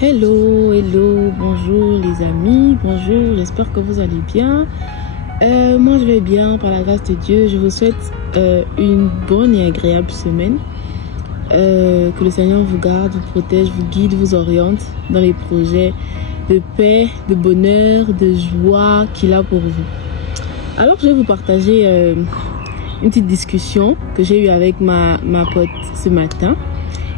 Hello, hello, bonjour les amis, bonjour, j'espère que vous allez bien. Moi je vais bien par la grâce de Dieu. Je vous souhaite une bonne et agréable semaine. Que le Seigneur vous garde, vous protège, vous guide, vous oriente dans les projets de paix, de bonheur, de joie qu'il a pour vous. Alors je vais vous partager une petite discussion que j'ai eue avec ma pote ce matin,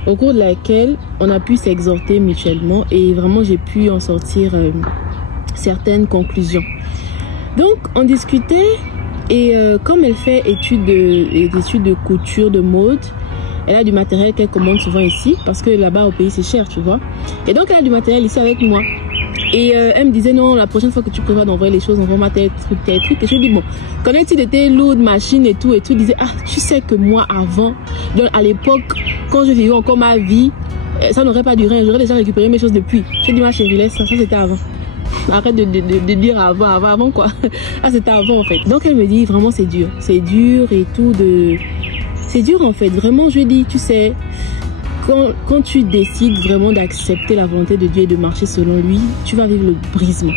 au cours de laquelle on a pu s'exhorter mutuellement et vraiment j'ai pu en sortir certaines conclusions. Donc on discutait et comme elle fait études de couture, de mode, elle a du matériel qu'elle commande souvent ici parce que là-bas au pays c'est cher, tu vois. Et donc elle a du matériel ici avec moi. Et elle me disait non, la prochaine fois que tu prévois d'envoyer les choses, envoie-moi tel truc. Et je lui dis bon, connais-tu de tes lourdes machines et tout. Il disait ah, tu sais que moi avant, donc à l'époque, quand je vivais encore ma vie, ça n'aurait pas duré. J'aurais déjà récupéré mes choses depuis. Je dis ma chérie, laisse ça c'était avant. Arrête de dire avant quoi. Ah c'était avant en fait. Donc elle me dit vraiment c'est dur et tout c'est dur en fait. Vraiment je lui dis tu sais. Quand tu décides vraiment d'accepter la volonté de Dieu et de marcher selon lui, tu vas vivre le brisement,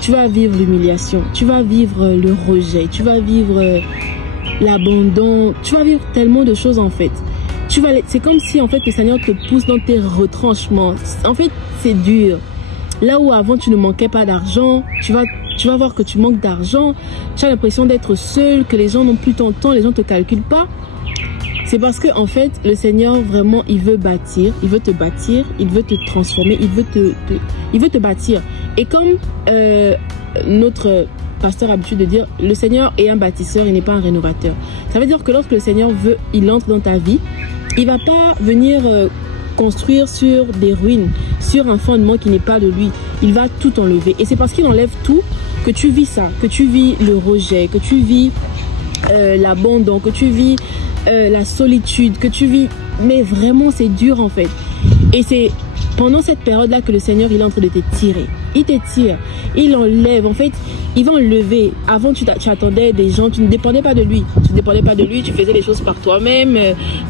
tu vas vivre l'humiliation, tu vas vivre le rejet, tu vas vivre l'abandon, tu vas vivre tellement de choses en fait. C'est comme si en fait le Seigneur te pousse dans tes retranchements. En fait c'est dur. Là où avant tu ne manquais pas d'argent, tu vas voir que tu manques d'argent, tu as l'impression d'être seul, que les gens n'ont plus ton temps, les gens ne te calculent pas. C'est parce que en fait, le Seigneur vraiment, il veut bâtir, il veut te bâtir, il veut te transformer, il veut te bâtir. Et comme notre pasteur a l'habitude de dire, le Seigneur est un bâtisseur, il n'est pas un rénovateur. Ça veut dire que lorsque le Seigneur veut, il entre dans ta vie, il va pas venir construire sur des ruines, sur un fondement qui n'est pas de lui. Il va tout enlever. Et c'est parce qu'il enlève tout que tu vis ça, que tu vis le rejet, que tu vis l'abandon, que tu vis la solitude, que tu vis, mais vraiment c'est dur en fait. Et c'est pendant cette période là que le Seigneur il est en train de te tirer, il te tire, il enlève en fait, il va enlever. Avant tu attendais des gens, tu ne dépendais pas de lui, tu faisais les choses par toi-même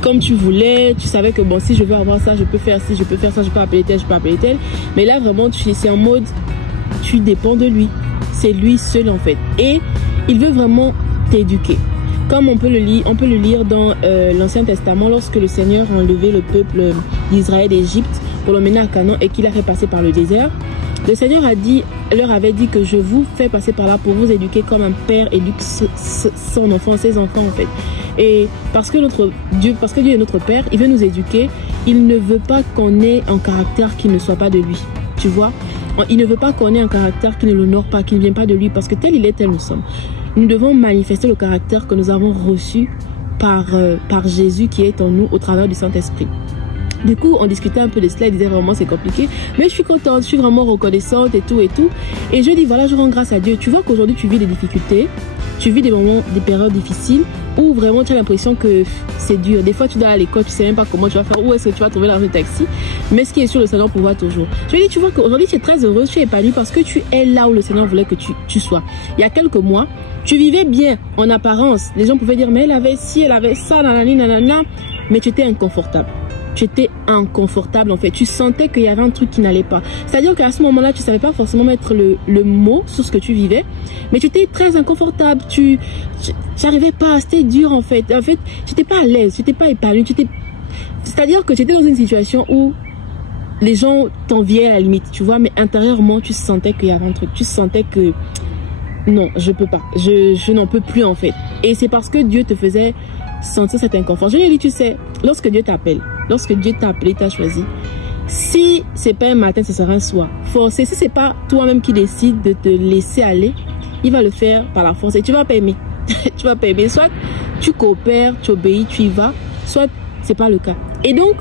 comme tu voulais, tu savais que bon si je veux avoir ça je peux faire ci, je peux faire ça, je peux appeler tel, mais là vraiment c'est en mode tu dépends de lui, c'est lui seul en fait, et il veut vraiment t'éduquer. Comme on peut le lire dans l'Ancien Testament, lorsque le Seigneur a enlevé le peuple d'Israël d'Égypte pour l'emmener à Canaan et qu'il a fait passer par le désert, le Seigneur leur avait dit que je vous fais passer par là pour vous éduquer comme un père éduque son enfant, ses enfants en fait. Et parce que Dieu est notre Père, il veut nous éduquer, il ne veut pas qu'on ait un caractère qui ne soit pas de lui, tu vois. Il ne veut pas qu'on ait un caractère qui ne l'honore pas, qui ne vient pas de lui, parce que tel il est, tel nous sommes. Nous devons manifester le caractère que nous avons reçu par Jésus qui est en nous au travers du Saint-Esprit. Du coup, on discutait un peu de cela, il disait vraiment c'est compliqué, mais je suis contente, je suis vraiment reconnaissante et tout. Et je dis voilà, je rends grâce à Dieu. Tu vois qu'aujourd'hui tu vis des difficultés, tu vis des moments, des périodes difficiles où vraiment tu as l'impression que c'est dur. Des fois tu dois aller à l'école, tu sais même pas comment tu vas faire, où est-ce que tu vas trouver l'argent de taxi, mais ce qui est sûr, le Seigneur pourvoit toujours. Je lui dis tu vois qu'aujourd'hui tu es très heureuse, tu es épanouie parce que tu es là où le Seigneur voulait que tu sois. Il y a quelques mois, tu vivais bien en apparence. Les gens pouvaient dire mais elle avait ci, elle avait ça, nanani, nanana, mais tu étais inconfortable. Tu étais inconfortable en fait. Tu sentais qu'il y avait un truc qui n'allait pas. C'est-à-dire qu'à ce moment-là, tu ne savais pas forcément mettre le mot sur ce que tu vivais, mais tu étais très inconfortable. Tu n'arrivais pas, c'était dur en fait. En fait, tu n'étais pas à l'aise, tu n'étais pas épanouie. C'est-à-dire que tu étais dans une situation où les gens t'enviaient à la limite, tu vois, mais intérieurement, tu sentais qu'il y avait un truc. Tu sentais que non, je peux pas. Je n'en peux plus en fait. Et c'est parce que Dieu te faisait sentir cet inconfort. Je lui ai dit, tu sais, lorsque Dieu t'appelle, lorsque Dieu t'a appelé, t'a choisi, si c'est pas un matin, ce sera un soir. Forcé, si c'est pas toi-même qui décide de te laisser aller, il va le faire par la force et tu vas pas aimer. Tu vas pas aimer. Soit tu coopères, tu obéis, tu y vas, soit c'est pas le cas. Et donc,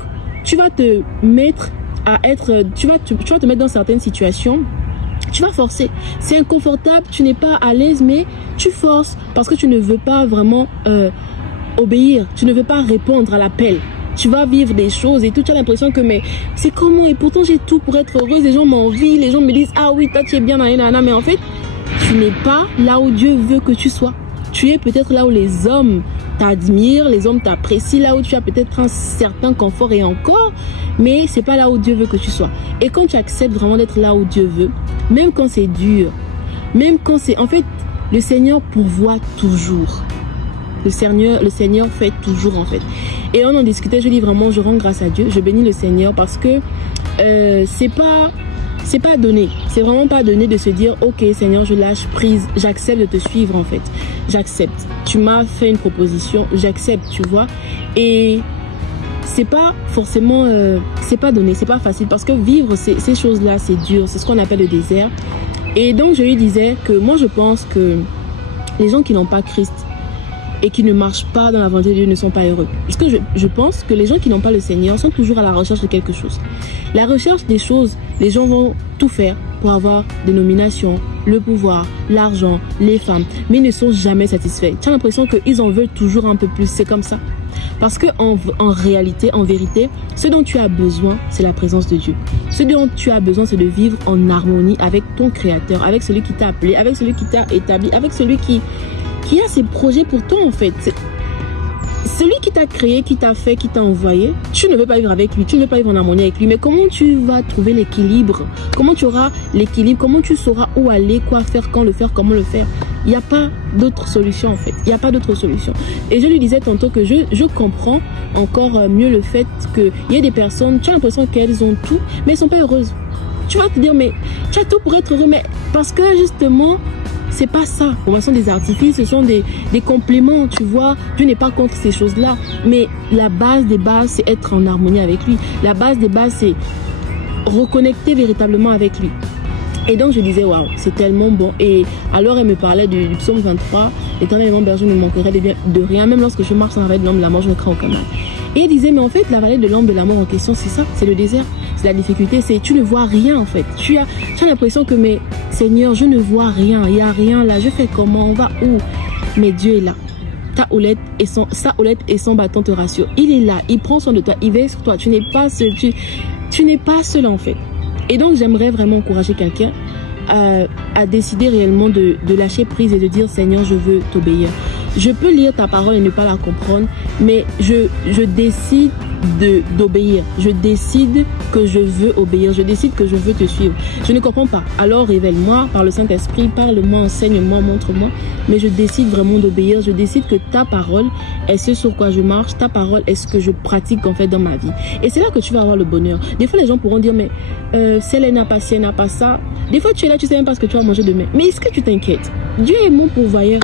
tu vas te mettre à être, tu vas te mettre dans certaines situations. Tu vas forcer. C'est inconfortable, tu n'es pas à l'aise, mais tu forces parce que tu ne veux pas vraiment obéir. Tu ne veux pas répondre à l'appel. Tu vas vivre des choses et tout. Tu as l'impression que mais c'est comment? Et pourtant j'ai tout pour être heureuse. Les gens m'envient, les gens me disent ah oui, toi tu es bien, nanana. Mais en fait, tu n'es pas là où Dieu veut que tu sois. Tu es peut-être là où les hommes t'admirent, les hommes t'apprécient là où tu as peut-être un certain confort et encore, mais c'est pas là où Dieu veut que tu sois. Et quand tu acceptes vraiment d'être là où Dieu veut, même quand c'est dur, même quand c'est... En fait, le Seigneur pourvoit toujours. Le Seigneur fait toujours en fait. Et on en discutait, je dis vraiment, je rends grâce à Dieu, je bénis le Seigneur parce que c'est pas donné. C'est vraiment pas donné de se dire, ok Seigneur, je lâche prise, j'accepte de te suivre en fait. J'accepte. Tu m'as fait une proposition, j'accepte, tu vois. Et c'est pas forcément, c'est pas donné, c'est pas facile parce que vivre ces choses-là, c'est dur. C'est ce qu'on appelle le désert. Et donc je lui disais que moi je pense que les gens qui n'ont pas Christ et qui ne marchent pas dans la volonté de Dieu ne sont pas heureux. Parce que je pense que les gens qui n'ont pas le Seigneur sont toujours à la recherche de quelque chose. La recherche des choses, les gens vont tout faire pour avoir des nominations, le pouvoir, l'argent, les femmes, mais ils ne sont jamais satisfaits. Tu as l'impression qu'ils en veulent toujours un peu plus, c'est comme ça. Parce que en réalité, en vérité, ce dont tu as besoin, c'est la présence de Dieu. Ce dont tu as besoin, c'est de vivre en harmonie avec ton Créateur, avec celui qui t'a appelé, avec celui qui t'a établi, avec celui qui a ses projets pour toi en fait. Celui qui t'a créé, qui t'a fait, qui t'a envoyé, tu ne veux pas vivre avec lui, tu ne veux pas vivre en harmonie avec lui. Mais comment tu vas trouver l'équilibre? Comment tu auras l'équilibre? Comment tu sauras où aller, quoi faire, quand le faire, comment le faire? Il n'y a pas d'autre solution en fait. Il n'y a pas d'autre solution. Et je lui disais tantôt que je comprends encore mieux le fait qu'il y a des personnes, tu as l'impression qu'elles ont tout, mais elles ne sont pas heureuses. Tu vas te dire, mais tu as tout pour être heureux, mais parce que justement... C'est pas ça. Ce sont des artifices, ce sont des compléments, tu vois. Dieu n'est pas contre ces choses-là. Mais la base des bases, c'est être en harmonie avec lui. La base des bases, c'est reconnecter véritablement avec lui. Et donc, je disais, waouh, c'est tellement bon. Et alors, elle me parlait du psaume 23. L'Éternel est mon berger, ne me manquerait de rien. Même lorsque je marche dans la vallée de l'ombre de la mort, je ne crains aucun mal. Et il disait, mais en fait, la vallée de l'ombre de la mort en question, c'est ça, c'est le désert. C'est la difficulté, c'est tu ne vois rien en fait. Tu as l'impression que, mais Seigneur, je ne vois rien, il n'y a rien là, je fais comment, on va où? Mais Dieu est là. Sa houlette et son bâton te rassurent. Il est là, il prend soin de toi, il veille sur toi. Tu n'es pas seul, tu n'es pas seul en fait. Et donc, j'aimerais vraiment encourager quelqu'un à décider réellement de lâcher prise et de dire, Seigneur, je veux t'obéir. Je peux lire ta parole et ne pas la comprendre, mais je décide d'obéir. Je décide que je veux obéir. Je décide que je veux te suivre. Je ne comprends pas. Alors révèle-moi par le Saint-Esprit, parle-moi, enseigne-moi, montre-moi. Mais je décide vraiment d'obéir. Je décide que ta parole est ce sur quoi je marche. Ta parole est ce que je pratique en fait dans ma vie. Et c'est là que tu vas avoir le bonheur. Des fois, les gens pourront dire, mais celle n'a pas ci, elle n'a pas ça. Des fois, tu es là, tu sais même pas ce que tu vas manger demain. Mais est-ce que tu t'inquiètes? Dieu est mon pourvoyeur.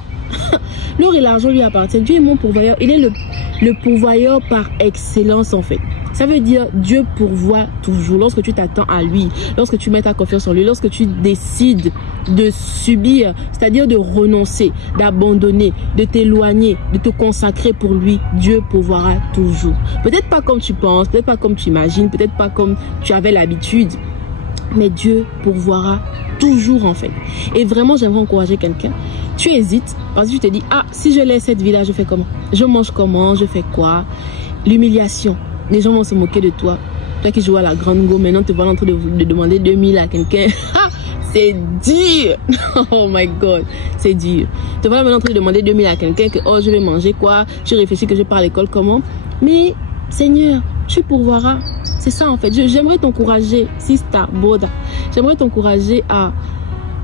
L'or et l'argent lui appartiennent. Dieu est mon pourvoyeur. Il est le pourvoyeur par excellence en fait. Ça veut dire Dieu pourvoit toujours. Lorsque tu t'attends à lui, lorsque tu mets ta confiance en lui, lorsque tu décides de subir, c'est-à-dire de renoncer, d'abandonner, de t'éloigner, de te consacrer pour lui, Dieu pourvoira toujours. Peut-être pas comme tu penses, peut-être pas comme tu imagines, peut-être pas comme tu avais l'habitude, mais Dieu pourvoira toujours en fait. Et vraiment, j'aimerais encourager quelqu'un. Tu hésites parce que tu te dis, ah, si je laisse cette vie-là, je fais comment? Je mange comment? Je fais quoi? L'humiliation. Les gens vont se moquer de toi. Toi qui joues à la grande go, maintenant tu vas en train de demander 2000 à quelqu'un. C'est dur. Oh my God, c'est dur. Tu vas maintenant en train de demander 2000 à quelqu'un que, oh, je vais manger quoi? Tu réfléchis que je pars à l'école comment? Mais, Seigneur, tu pourvoiras. C'est ça en fait. J'aimerais t'encourager, Sista Boda. J'aimerais t'encourager à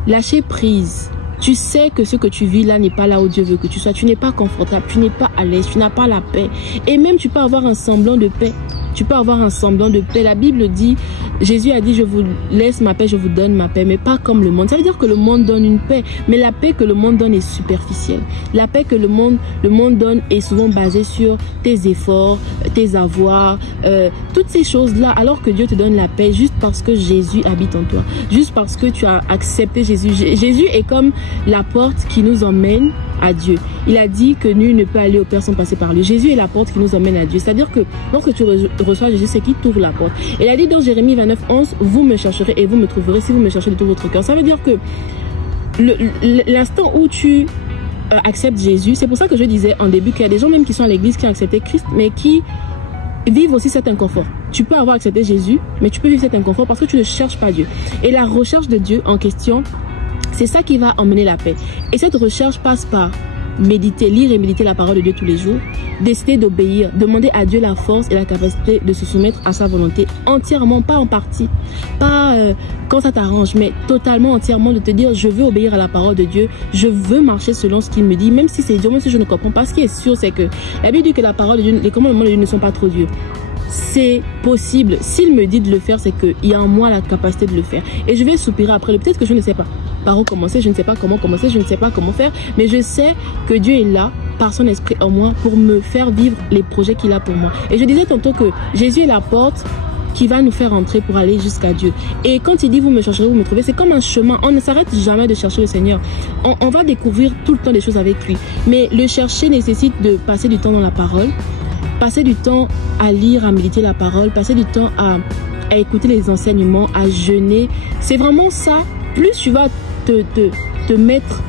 lâcher prise. Tu sais que ce que tu vis là n'est pas là où Dieu veut que tu sois. Tu n'es pas confortable, tu n'es pas à l'aise, tu n'as pas la paix. Et même tu peux avoir un semblant de paix. Tu peux avoir un semblant de paix. La Bible dit, Jésus a dit, je vous laisse ma paix, je vous donne ma paix, mais pas comme le monde. Ça veut dire que le monde donne une paix, mais la paix que le monde donne est superficielle. La paix que le monde donne est souvent basée sur tes efforts, tes avoirs, toutes ces choses-là, alors que Dieu te donne la paix juste parce que Jésus habite en toi, juste parce que tu as accepté Jésus. Jésus est comme la porte qui nous emmène à Dieu. Il a dit que nul ne peut aller au Père sans passer par lui. Jésus est la porte qui nous emmène à Dieu. C'est-à-dire que lorsque tu reçois Jésus, c'est qui t'ouvre la porte. Il a dit dans Jérémie 29, 11, vous me chercherez et vous me trouverez si vous me cherchez de tout votre cœur. Ça veut dire que l'instant où tu acceptes Jésus, c'est pour ça que je disais en début qu'il y a des gens même qui sont à l'église qui ont accepté Christ, mais qui vivent aussi cet inconfort. Tu peux avoir accepté Jésus, mais tu peux vivre cet inconfort parce que tu ne cherches pas Dieu. Et la recherche de Dieu en question, c'est ça qui va emmener la paix. Et cette recherche passe par méditer, lire et méditer la parole de Dieu tous les jours, décider d'obéir, demander à Dieu la force et la capacité de se soumettre à sa volonté entièrement, pas en partie, pas quand ça t'arrange, mais totalement, entièrement, de te dire je veux obéir à la parole de Dieu, je veux marcher selon ce qu'il me dit, même si c'est dur, même si je ne comprends pas. Ce qui est sûr, c'est que la Bible dit que la parole de Dieu, les commandements de Dieu ne sont pas trop durs. C'est possible. S'il me dit de le faire, c'est qu'il y a en moi la capacité de le faire. Et je vais soupirer après. Peut-être que je ne sais pas par où commencer, je ne sais pas comment commencer, je ne sais pas comment faire, mais je sais que Dieu est là par son esprit en moi pour me faire vivre les projets qu'il a pour moi. Et je disais tantôt que Jésus est la porte qui va nous faire entrer pour aller jusqu'à Dieu. Et quand il dit vous me chercherez, vous me trouvez, c'est comme un chemin. On ne s'arrête jamais de chercher le Seigneur. On va découvrir tout le temps des choses avec lui. Mais le chercher nécessite de passer du temps dans la parole, passer du temps à lire, à méditer la parole, passer du temps à écouter les enseignements, à jeûner. C'est vraiment ça. Plus tu vas te mettre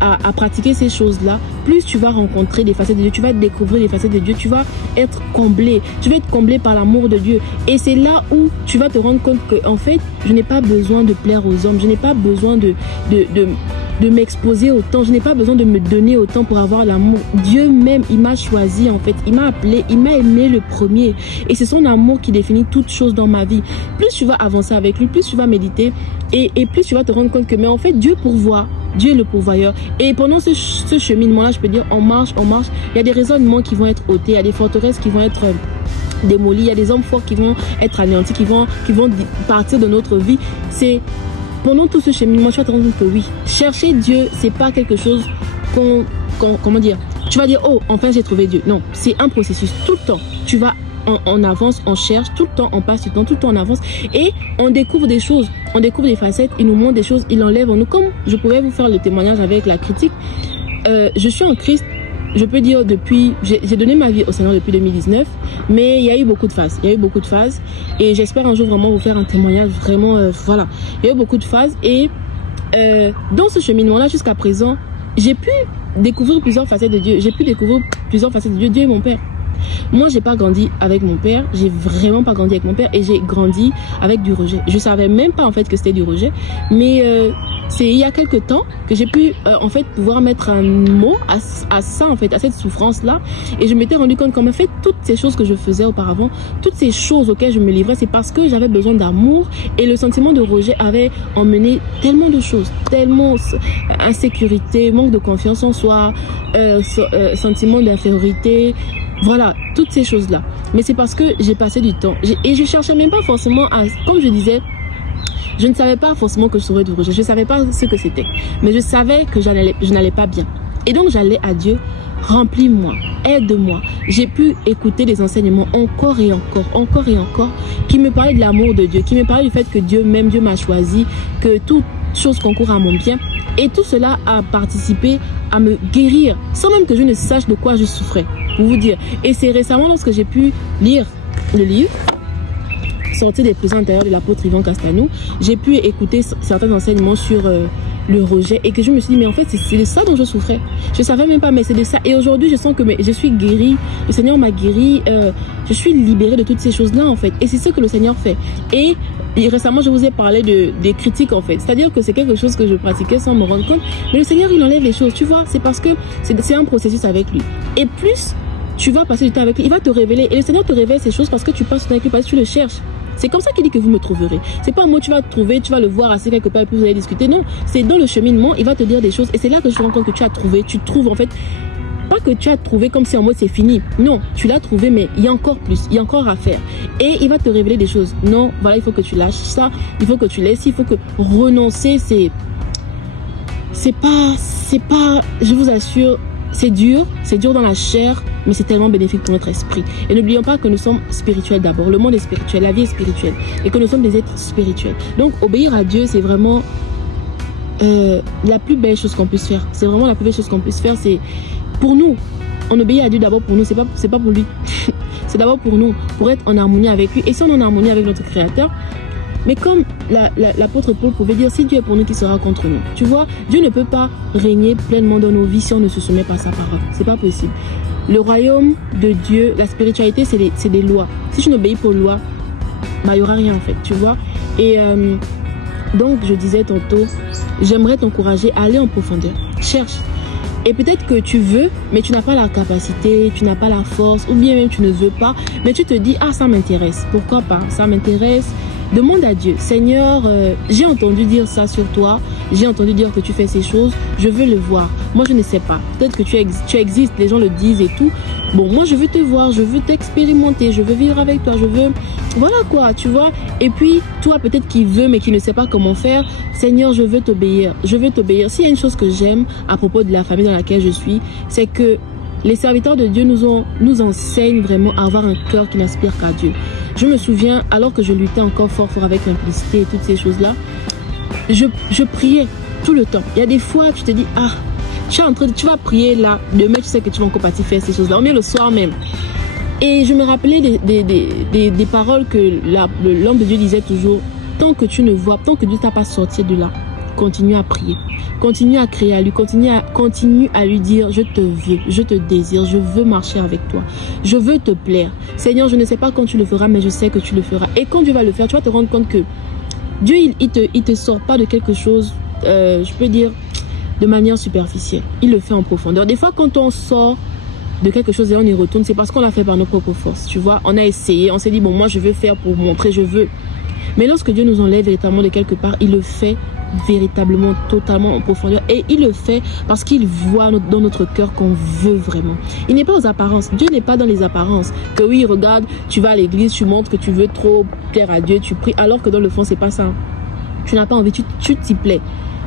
à pratiquer ces choses-là, plus tu vas rencontrer des facettes de Dieu, tu vas découvrir des facettes de Dieu, tu vas être comblé, tu vas être comblé par l'amour de Dieu. Et c'est là où tu vas te rendre compte que, en fait, je n'ai pas besoin de plaire aux hommes, je n'ai pas besoin de m'exposer autant, je n'ai pas besoin de me donner autant pour avoir l'amour. Dieu même, il m'a choisi, en fait, il m'a appelé, il m'a aimé le premier. Et c'est son amour qui définit toutes choses dans ma vie. Plus tu vas avancer avec lui, plus tu vas méditer et plus tu vas te rendre compte que, mais en fait, Dieu pourvoit. Dieu est le pourvoyeur. Et pendant ce cheminement-là, je peux dire, on marche. Il y a des raisonnements qui vont être ôtés, il y a des forteresses qui vont être démolies, il y a des hommes forts qui vont être anéantis, qui vont partir de notre vie. C'est pendant tout ce cheminement, tu vas te rendre compte que oui, chercher Dieu, c'est pas quelque chose comment dire, tu vas dire, oh, enfin j'ai trouvé Dieu. Non, c'est un processus. Tout le temps, tu vas on avance, on cherche, tout le temps on passe du temps, tout le temps on avance et on découvre des choses, on découvre des facettes, il nous montre des choses, il enlève en nous. Comme je pouvais vous faire le témoignage avec la critique, je suis en Christ, je peux dire depuis, j'ai donné ma vie au Seigneur depuis 2019, mais il y a eu beaucoup de phases, et j'espère un jour vraiment vous faire un témoignage vraiment, voilà, il y a eu beaucoup de phases et dans ce cheminement-là jusqu'à présent, j'ai pu découvrir plusieurs facettes de Dieu, Dieu est mon Père. Moi, j'ai pas grandi avec mon père, j'ai vraiment pas grandi avec mon père et j'ai grandi avec du rejet. Je savais même pas en fait que c'était du rejet, mais c'est il y a quelques temps que j'ai pu en fait pouvoir mettre un mot à ça en fait, à cette souffrance là, et je m'étais rendu compte qu'en fait toutes ces choses que je faisais auparavant, toutes ces choses auxquelles je me livrais, c'est parce que j'avais besoin d'amour et le sentiment de rejet avait emmené tellement de choses, tellement insécurité, manque de confiance en soi, sentiment d'infériorité. Voilà, toutes ces choses-là. Mais c'est parce que j'ai passé du temps. Et je cherchais même pas forcément à... Comme je disais, je ne savais pas forcément que je saurais du rejet. Je ne savais pas ce que c'était. Mais je savais que je n'allais pas bien. Et donc, j'allais à Dieu. Remplis-moi, aide-moi. J'ai pu écouter des enseignements encore et encore, qui me parlaient de l'amour de Dieu, qui me parlaient du fait que Dieu m'a choisi, que toute chose concourt à mon bien. Et tout cela a participé à me guérir, sans même que je ne sache de quoi je souffrais, pour vous dire. Et c'est récemment, lorsque j'ai pu lire le livre Sortir des prisons intérieures de l'apôtre Yvan Castanou, j'ai pu écouter certains enseignements sur le rejet et que je me suis dit, mais en fait, c'est de ça dont je souffrais. Je savais même pas, mais c'est de ça. Et aujourd'hui, je sens que je suis guérie, le Seigneur m'a guérie, je suis libérée de toutes ces choses-là, en fait. Et c'est ce que le Seigneur fait. Et récemment, je vous ai parlé des critiques, en fait. C'est-à-dire que c'est quelque chose que je pratiquais sans me rendre compte. Mais le Seigneur, il enlève les choses, tu vois. C'est parce que c'est un processus avec lui. Et plus tu vas passer du temps avec lui, il va te révéler. Et le Seigneur te révèle ces choses parce que tu passes du temps avec lui, parce que tu le cherches. C'est comme ça qu'il dit que vous me trouverez. C'est pas un mot, tu vas te trouver, tu vas le voir assis quelque part et puis vous allez discuter. Non, c'est dans le cheminement, il va te dire des choses. Et c'est là que je me rends compte que tu as trouvé. Tu trouves en fait, pas que tu as trouvé comme si en mode c'est fini. Non, tu l'as trouvé, mais il y a encore plus, il y a encore à faire. Et il va te révéler des choses. Non, voilà, il faut que tu lâches ça, il faut que tu laisses, il faut que renoncer, c'est pas, je vous assure, c'est dur dans la chair, mais c'est tellement bénéfique pour notre esprit. Et n'oublions pas que nous sommes spirituels d'abord. Le monde est spirituel, la vie est spirituelle. Et que nous sommes des êtres spirituels. Donc, obéir à Dieu, c'est vraiment la plus belle chose qu'on puisse faire. C'est vraiment la plus belle chose qu'on puisse faire. C'est pour nous. On obéit à Dieu d'abord pour nous. C'est pas pour lui. C'est d'abord pour nous. Pour être en harmonie avec lui. Et si on est en harmonie avec notre Créateur, mais comme l'apôtre Paul pouvait dire, si Dieu est pour nous, qui sera contre nous? Tu vois, Dieu ne peut pas régner pleinement dans nos vies si on ne se soumet pas à sa parole. C'est pas possible. Le royaume de Dieu, la spiritualité, c'est des lois. Si tu n'obéis pas aux lois, bah, il n'y aura rien en fait, tu vois. Et donc, je disais tantôt, j'aimerais t'encourager à aller en profondeur. Cherche. Et peut-être que tu veux, mais tu n'as pas la capacité, tu n'as pas la force, ou bien même tu ne veux pas, mais tu te dis, ah, ça m'intéresse. Pourquoi pas? Ça m'intéresse. Demande à Dieu, Seigneur, j'ai entendu dire ça sur toi, j'ai entendu dire que tu fais ces choses, je veux le voir. Moi, je ne sais pas. Peut-être que tu existes, les gens le disent et tout. Bon, moi, je veux te voir, je veux t'expérimenter, je veux vivre avec toi, je veux... Voilà quoi, tu vois. Et puis, toi, peut-être qui veut, mais qui ne sait pas comment faire, Seigneur, je veux t'obéir, je veux t'obéir. S'il y a une chose que j'aime à propos de la famille dans laquelle je suis, c'est que les serviteurs de Dieu nous enseignent vraiment à avoir un cœur qui n'aspire qu'à Dieu. Je me souviens, alors que je luttais encore fort avec l'implicité et toutes ces choses-là, je priais tout le temps. Il y a des fois, tu te dis, ah, tu vas prier là, demain tu sais que tu vas encore partir faire ces choses-là, ou bien le soir même. Et je me rappelais des paroles que l'homme de Dieu disait toujours, tant que tu ne vois, tant que Dieu t'a pas sorti de là, continue à prier, continue à crier à lui, continue à lui dire, je te veux, je te désire, je veux marcher avec toi, je veux te plaire. Seigneur, je ne sais pas quand tu le feras, mais je sais que tu le feras. Et quand Dieu va le faire, tu vas te rendre compte que Dieu, il te sort pas de quelque chose, je peux dire, de manière superficielle. Il le fait en profondeur. Des fois, quand on sort de quelque chose et on y retourne, c'est parce qu'on l'a fait par nos propres forces. Tu vois, on a essayé, on s'est dit, bon, moi, je veux faire pour montrer, je veux. Mais lorsque Dieu nous enlève véritablement de quelque part, il le fait véritablement, totalement en profondeur. Et il le fait parce qu'il voit dans notre cœur qu'on veut vraiment. Il n'est pas aux apparences. Dieu n'est pas dans les apparences. Que oui, regarde, tu vas à l'église, tu montres que tu veux trop plaire à Dieu, tu pries, alors que dans le fond, c'est pas ça. Tu n'as pas envie, tu t'y plais.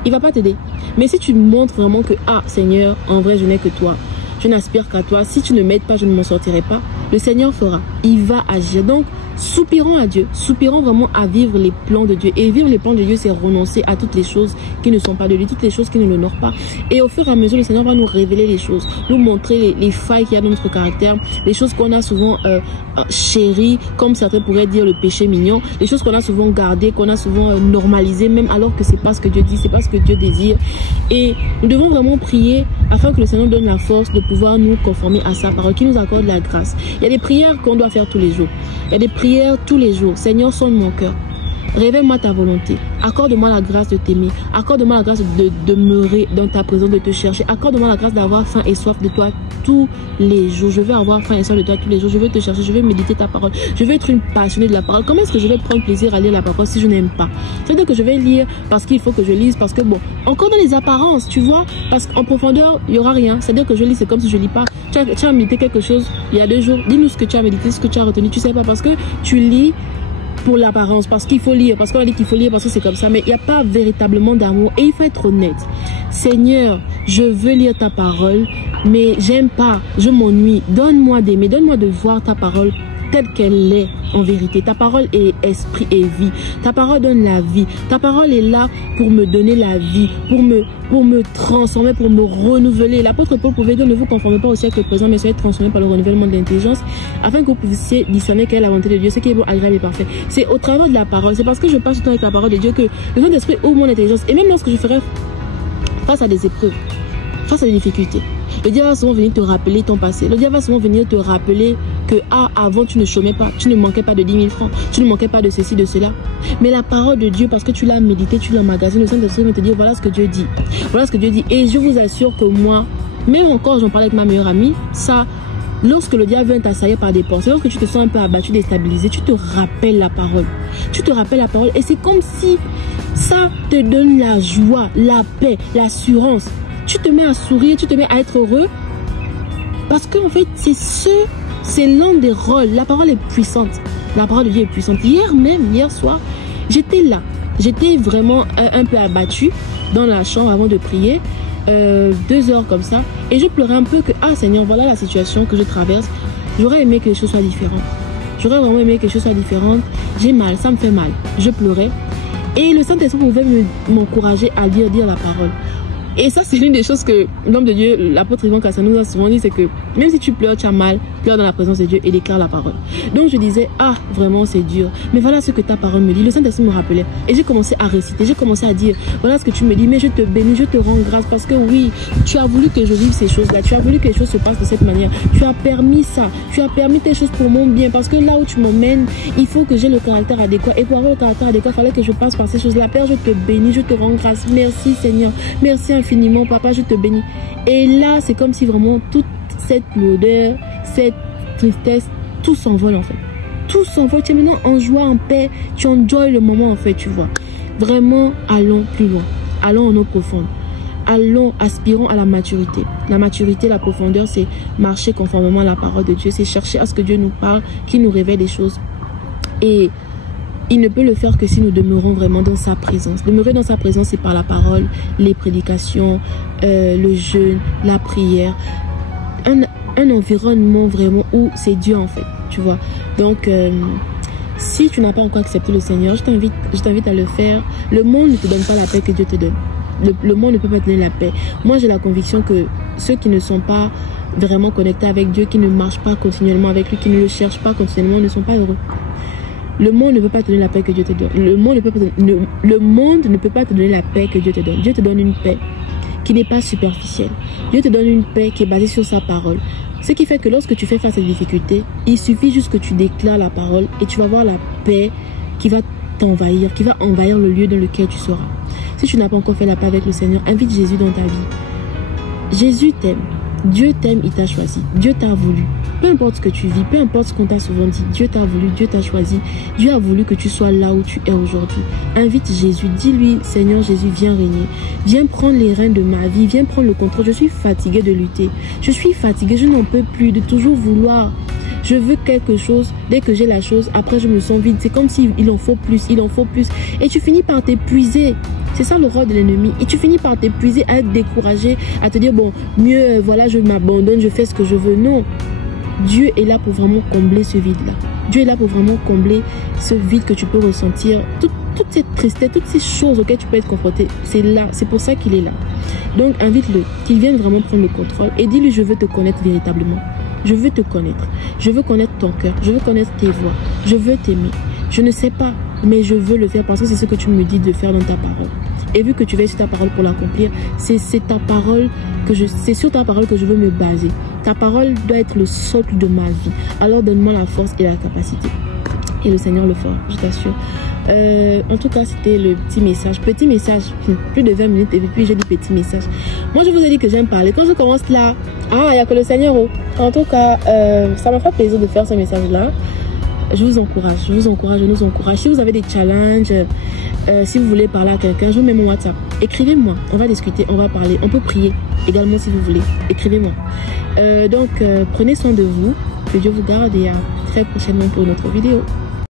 Il va pas t'aider. Mais si tu montres vraiment que, ah, Seigneur, en vrai, je n'ai que toi. Je n'aspire qu'à toi. Si tu ne m'aides pas, je ne m'en sortirai pas. Le Seigneur fera. Il va agir. Donc, soupirons à Dieu. Soupirons vraiment à vivre les plans de Dieu. Et vivre les plans de Dieu, c'est renoncer à toutes les choses qui ne sont pas de lui, toutes les choses qui ne l'honorent pas. Et au fur et à mesure, le Seigneur va nous révéler les choses, nous montrer les failles qu'il y a dans notre caractère, les choses qu'on a souvent chéries, comme certains pourraient dire le péché mignon, les choses qu'on a souvent gardées, qu'on a souvent normalisées, même alors que c'est pas ce que Dieu dit, c'est pas ce que Dieu désire. Et nous devons vraiment prier afin que le Seigneur donne la force de pouvoir nous conformer à sa parole, qui nous accorde la grâce. Il y a des prières qu'on doit faire tous les jours. Il y a des prières tous les jours. Seigneur, sonne mon cœur. Révèle-moi ta volonté. Accorde-moi la grâce de t'aimer. Accorde-moi la grâce de demeurer dans ta présence, de te chercher. Accorde-moi la grâce d'avoir faim et soif de toi tous les jours. Je veux avoir faim et soif de toi tous les jours. Je veux te chercher. Je veux méditer ta parole. Je veux être une passionnée de la parole. Comment est-ce que je vais prendre plaisir à lire la parole si je n'aime pas? C'est-à-dire que je vais lire parce qu'il faut que je lise, parce que bon, encore dans les apparences, tu vois, parce qu'en profondeur, il n'y aura rien. C'est-à-dire que je lis, c'est comme si je lis pas. Tu as médité quelque chose il y a 2 jours. Dis-nous ce que tu as médité, ce que tu as retenu. Tu sais pas, parce que tu lis pour l'apparence, parce qu'il faut lire, parce qu'on a dit qu'il faut lire, parce que c'est comme ça, mais il n'y a pas véritablement d'amour. Et il faut être honnête. Seigneur, je veux lire ta parole, mais j'aime pas, je m'ennuie. Donne-moi d'aimer, donne-moi de voir ta parole telle qu'elle est en vérité. Ta parole est esprit et vie. Ta parole donne la vie. Ta parole est là pour me donner la vie, pour me transformer, pour me renouveler. L'apôtre Paul pouvait dire, ne vous conformez pas au siècle présent, mais soyez transformés par le renouvellement de l'intelligence, afin que vous puissiez discerner quelle est la volonté de Dieu, ce qui est bon, agréable et parfait. C'est au travers de la parole. C'est parce que je passe du temps avec la parole de Dieu que le Saint-Esprit ouvre mon intelligence. Et même lorsque je ferai face à des épreuves, face à des difficultés, le diable va souvent venir te rappeler ton passé. Le diable va souvent venir te rappeler que avant tu ne chômais pas, tu ne manquais pas de 10 000 francs, tu ne manquais pas de ceci, de cela. Mais la parole de Dieu, parce que tu l'as médité, tu l'as magasiné, le Saint-Esprit va te dire, voilà ce que Dieu dit. Voilà ce que Dieu dit. Et je vous assure que moi, même encore, j'en parlais avec ma meilleure amie, ça, lorsque le diable vient t'assaillir par des pensées, lorsque tu te sens un peu abattu, déstabilisé, tu te rappelles la parole. Tu te rappelles la parole et c'est comme si ça te donne la joie, la paix, l'assurance. Tu te mets à sourire, tu te mets à être heureux. Parce qu'en fait, c'est l'un des rôles. La parole est puissante. La parole de Dieu est puissante. Hier soir, j'étais là. J'étais vraiment un peu abattue dans la chambre avant de prier. 2 heures comme ça. Et je pleurais un peu que, Seigneur, voilà la situation que je traverse. J'aurais aimé que les choses soient différentes. J'aurais vraiment aimé que les choses soient différentes. J'ai mal, ça me fait mal. Je pleurais. Et le Saint-Esprit pouvait m'encourager à dire la parole. Et ça, c'est l'une des choses que l'homme de Dieu, l'apôtre Yvan Cassa nous a souvent dit, c'est que Même si tu pleures, tu as mal, pleure dans la présence de Dieu et déclare la parole. Donc je disais, ah, vraiment c'est dur. Mais voilà ce que ta parole me dit. Le Saint-Esprit me rappelait. Et j'ai commencé à réciter, j'ai commencé à dire, voilà ce que tu me dis, mais je te bénis, je te rends grâce parce que oui, tu as voulu que je vive ces choses-là. Tu as voulu que les choses se passent de cette manière. Tu as permis ça. Tu as permis tes choses pour mon bien. Parce que là où tu m'emmènes, il faut que j'ai le caractère adéquat. Et pour avoir le caractère adéquat, il fallait que je passe par ces choses-là. Père, je te bénis, je te rends grâce. Merci Seigneur. Merci infiniment, Papa, je te bénis. Et là, c'est comme si vraiment toute cette lourdeur, cette tristesse, tout s'envole en fait. Tout s'envole. Tu es maintenant en joie, en paix. Tu enjoy le moment en fait, tu vois. Vraiment, allons plus loin. Allons en eau profonde. Allons, aspirons à la maturité. La maturité, la profondeur, c'est marcher conformément à la parole de Dieu. C'est chercher à ce que Dieu nous parle, qu'il nous révèle des choses. Et il ne peut le faire que si nous demeurons vraiment dans sa présence. Demeurer dans sa présence, c'est par la parole, les prédications, le jeûne, la prière. Un environnement vraiment où c'est Dieu en fait, tu vois. Donc, si tu n'as pas encore accepté le Seigneur, je t'invite à le faire. Le monde ne te donne pas la paix que Dieu te donne. Le monde ne peut pas te donner la paix. Moi, j'ai la conviction que ceux qui ne sont pas vraiment connectés avec Dieu, qui ne marchent pas continuellement avec lui, qui ne le cherchent pas continuellement, ne sont pas heureux. Le monde ne peut pas te donner la paix que Dieu te donne. Le monde ne peut pas te donner la paix que Dieu te donne. Dieu te donne une paix qui n'est pas superficielle. Dieu te donne une paix qui est basée sur sa parole. Ce qui fait que lorsque tu fais face à des difficultés, il suffit juste que tu déclares la parole et tu vas voir la paix qui va t'envahir, qui va envahir le lieu dans lequel tu seras. Si tu n'as pas encore fait la paix avec le Seigneur, invite Jésus dans ta vie. Jésus t'aime. Dieu t'aime, il t'a choisi. Dieu t'a voulu. Peu importe ce que tu vis, peu importe ce qu'on t'a souvent dit, Dieu t'a voulu, Dieu t'a choisi. Dieu a voulu que tu sois là où tu es aujourd'hui. Invite Jésus, dis-lui, Seigneur Jésus, viens régner. Viens prendre les rênes de ma vie, viens prendre le contrôle. Je suis fatiguée de lutter. Je suis fatiguée, je n'en peux plus de toujours vouloir. Je veux quelque chose, dès que j'ai la chose, après je me sens vide. C'est comme s'il en faut plus, il en faut plus. Et tu finis par t'épuiser. C'est ça le rôle de l'ennemi. Et tu finis par t'épuiser, à être découragé, à te dire, bon, mieux, voilà, je m'abandonne, je fais ce que je veux. Non. Dieu est là pour vraiment combler ce vide-là. Dieu est là pour vraiment combler ce vide que tu peux ressentir. Toute cette tristesse, toutes ces choses auxquelles tu peux être confronté, c'est là. C'est pour ça qu'il est là. Donc, invite-le, qu'il vienne vraiment prendre le contrôle et dis-lui, je veux te connaître véritablement. Je veux te connaître. Je veux connaître ton cœur. Je veux connaître tes voix. Je veux t'aimer. Je ne sais pas, mais je veux le faire parce que c'est ce que tu me dis de faire dans ta parole. Et vu que tu veilles sur ta parole pour l'accomplir, c'est ta parole c'est sur ta parole que je veux me baser. Ta parole doit être le socle de ma vie. Alors donne-moi la force et la capacité. Et le Seigneur le fera, je t'assure. En tout cas, c'était le petit message. Petit message, plus de 20 minutes et puis j'ai dit petit message. Moi, je vous ai dit que j'aime parler. Quand je commence là, il n'y a que le Seigneur. En tout cas, ça m'a fait plaisir de faire ce message-là. Je vous encourage, je nous encourage. Si vous avez des challenges, si vous voulez parler à quelqu'un, je vous mets mon WhatsApp. Écrivez-moi, on va discuter, on va parler. On peut prier également si vous voulez. Écrivez-moi. Donc, prenez soin de vous. Que Dieu vous garde et à très prochainement pour une autre vidéo.